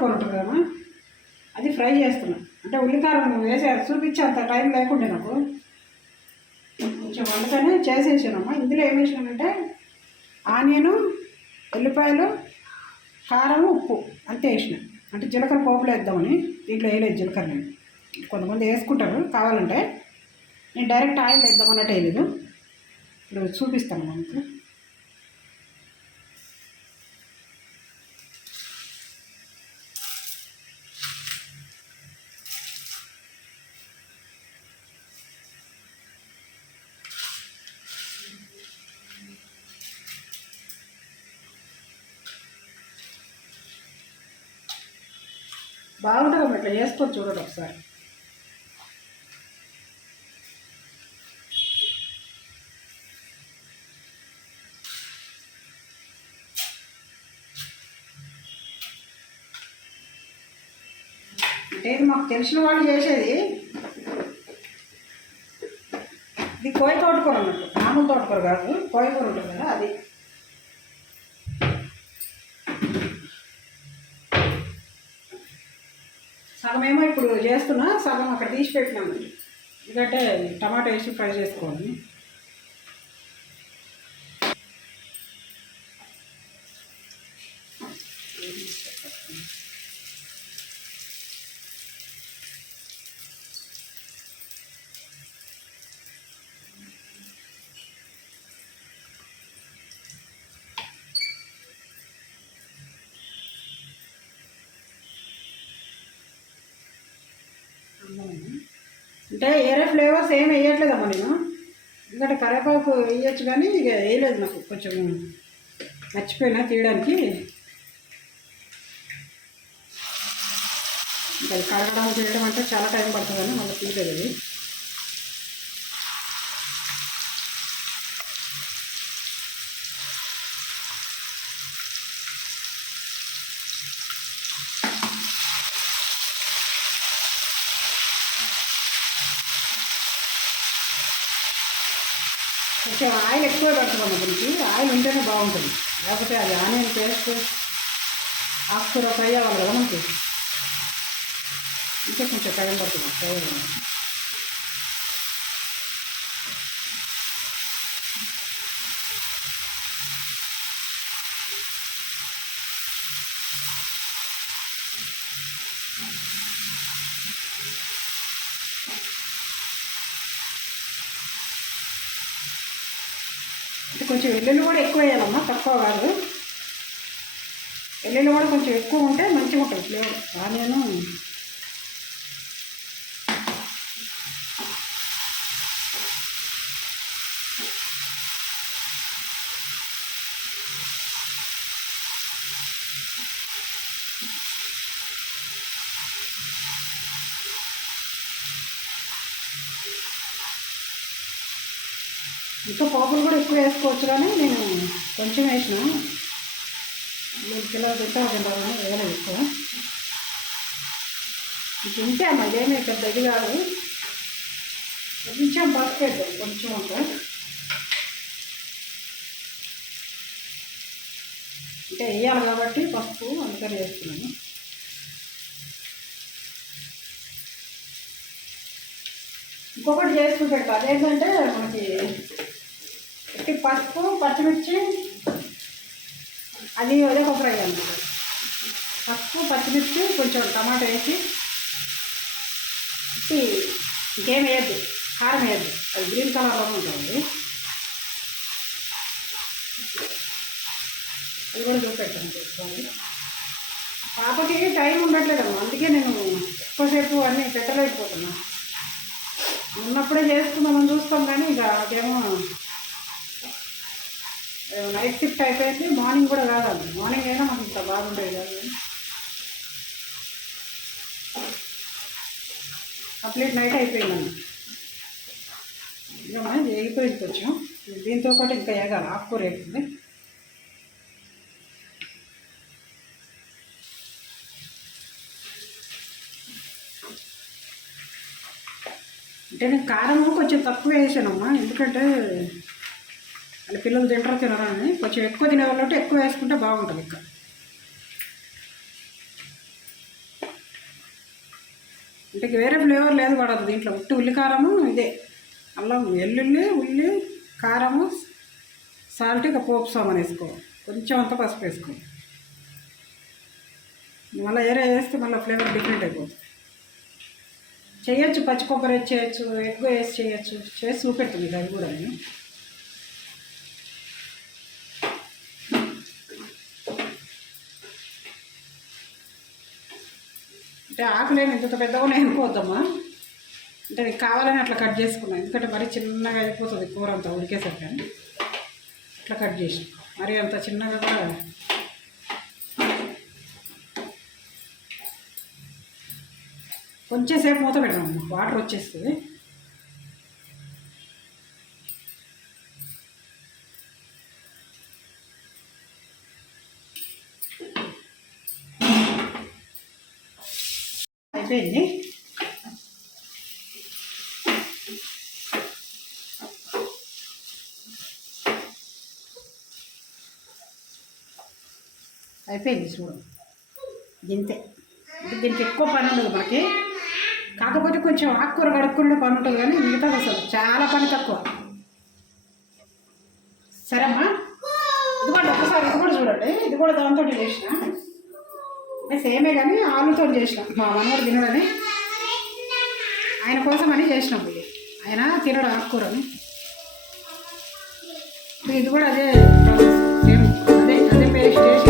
కొట్టుకొని ఉంటుంది కదా, అది ఫ్రై చేస్తున్నా. అంటే ఉల్లికారం వేసే చూపించే అంత టైం లేకుండా నాకు కొంచెం వండుకొని చేసేసానమ్మా. ఇందులో ఏం వేసినానంటే ఆనియను, ఎల్లిపాయలు, కారం, ఉప్పు అంతే వేసిన. అంటే జీలకర్ర పోపులు వేద్దామని దీంట్లో వేయలేదు జీలకర్ర. నేను కొంతమంది వేసుకుంటారు కావాలంటే, నేను డైరెక్ట్ ఆయిల్ వేద్దామన్నట్టు వేయలేదు. ఇప్పుడు చూపిస్తాను మనకు. బాగుంటుంది ఇట్లా చేసుకొని చూడండి ఒకసారి. అంటే ఇది మాకు తెలిసిన వాళ్ళు చేసేది. ఇది కోయ తోటకూర అన్నట్టు, మామూలు తోటకూర కాదు, కోయకూర ఉంటుంది కదా అది. సగమేమో ఇప్పుడు చేస్తున్నా, సగం అక్కడ తీసి పెట్టినాము. ఎందుకంటే టమాటా వేసి ఫ్రై చేసుకోవాలి. అంటే వేరే ఫ్లేవర్స్ ఏం వేయట్లేదమ్మా నేను. ఎందుకంటే కరివేపాకు వేయచ్చు కానీ ఇక వేయలేదు, నాకు కొంచెం మర్చిపోయినా తీయడానికి. ఇంకా కడగడం చేయడం అంటే చాలా టైం పడుతుందని మళ్ళీ తీయలేదు అది. కొంచెం ఆయిల్ ఎక్కువ పడుతుంది దీనికి, ఆయిల్ ఉంటేనే బాగుంటుంది. లేకపోతే అది ఆనియన్ పేస్ట్ ఆకుకూర ఫ్రై అవ్వాలి కదా మనకి, ఇంకా కొంచెం టైం పడుతుంది ఫ్రై అవ్వడానికి. కొంచెం వెల్లుల్లి కూడా ఎక్కువ వేయాలమ్మా, తక్కువ కాదు. వెల్లుల్లి కూడా కొంచెం ఎక్కువ ఉంటే మంచిగా ఉంటుంది ఫ్లేవర్. ఆనియను ఇంకా పోపులు కూడా ఎక్కువ వేసుకోవచ్చు, కానీ నేను కొంచెం వేసిన. పిల్లలు తింటారు వేయలేదు ఎక్కువ. తింటే అమ్మ ఇదేమీ పెద్ద ఇది కాదు. కొంచెం పసుపు వేద్దాం, కొంచెం అంటే వేయాలి కాబట్టి పసుపు అందుకని వేస్తున్నాను. ఇంకొకటి చేసుకుంటాడు అదేంటంటే మనకి పసుపు, పచ్చిమిర్చి, అది అదే ఒక ఫ్రై అన్నమాట. పసుపు, పచ్చిమిర్చి, కొంచెం టమాటా వేసి ఇంకేం వేయద్దు, కారం వేయద్దు, అది గ్రీన్ కలర్లో ఉంటుంది. అది కూడా చూపెట్టాను చేసుకోవాలి. పాపకి టైం ఉండట్లేదమ్మా, అందుకే నేను ఎక్కువసేపు అన్నీ పెట్టలేకపోతున్నాను. ఉన్నప్పుడే చేసుకుందామని చూస్తాం కానీ ఇక అదేమో నైట్ షిఫ్ట్ అయిపోయింది. మార్నింగ్ కూడా కాదండి, మార్నింగ్ అయినా మనకి ఇంత బాగుండేది కాదు. కంప్లీట్ నైట్ అయిపోయిందండి. ఇంకా మనం వేగిపోయింది కొంచెం. దీంతో పాటు ఇంకా వేగాలి, ఆకుకూర వేస్తుంది. అంటే నేను కారం కొంచెం తక్కువ వేసానమ్మా, ఎందుకంటే అంటే పిల్లలు తినరా అని. కొంచెం ఎక్కువ తినేవాళ్ళంటే ఎక్కువ వేసుకుంటే బాగుంటుంది. ఇంకా అంటే వేరే ఫ్లేవర్ లేదు పడదు దీంట్లో. ఉట్టి ఉల్లి కారము ఇదే, అల్లం వెల్లుల్లి ఉల్లి కారము సాల్ట్, ఇక పోపు సామాన్ వేసుకో, కొంచెం అంత పసుపు వేసుకో. మళ్ళీ ఏరే వేస్తే మళ్ళీ ఫ్లేవర్ డిఫరెంట్ అయిపోతుంది. చేయొచ్చు, పచ్చి కొబ్బరి వేసి చేయొచ్చు, ఎగ్ వేసి చేయొచ్చు, చేసి చూపెడుతుంది అది కూడా నేను. అంటే ఆకులేమి ఇంత పెద్దగా ఎనుకోవద్దమ్మా, అంటే నీకు కావాలని అట్లా కట్ చేసుకున్నాను, ఎందుకంటే మరీ చిన్నగా అయిపోతుంది కూర అంతా ఉడికేసరికి అని అట్లా కట్ చేసి. మరి అంత చిన్నగా కూడా కొంచెం సేపు మూత పెట్టాము, వాటర్ వచ్చేస్తుంది. అయిపోయింది. అయిపోయింది చూడు, గింతే. దీనికి ఎక్కువ పని ఉండదు మనకి, కాకపోతే కొంచెం ఆకుకూర కడుక్కునే పని ఉంటుంది, కానీ మిగతాది అసలు చాలా పని తక్కువ. సరేమ్మా, ఇది కూడా ఒక్కసారి ఇది కూడా చూడండి, ఇది కూడా దాంతో చేసిన, సేమే కానీ ఆలుతో చేసిన. మా మనవాడు తినడని, ఆయన కోసం అని చేసినాం. ఇది ఆయన తినడు ఆకుకూరని. ఇది కూడా అదే అదే అదే పేస్ట్ చేసి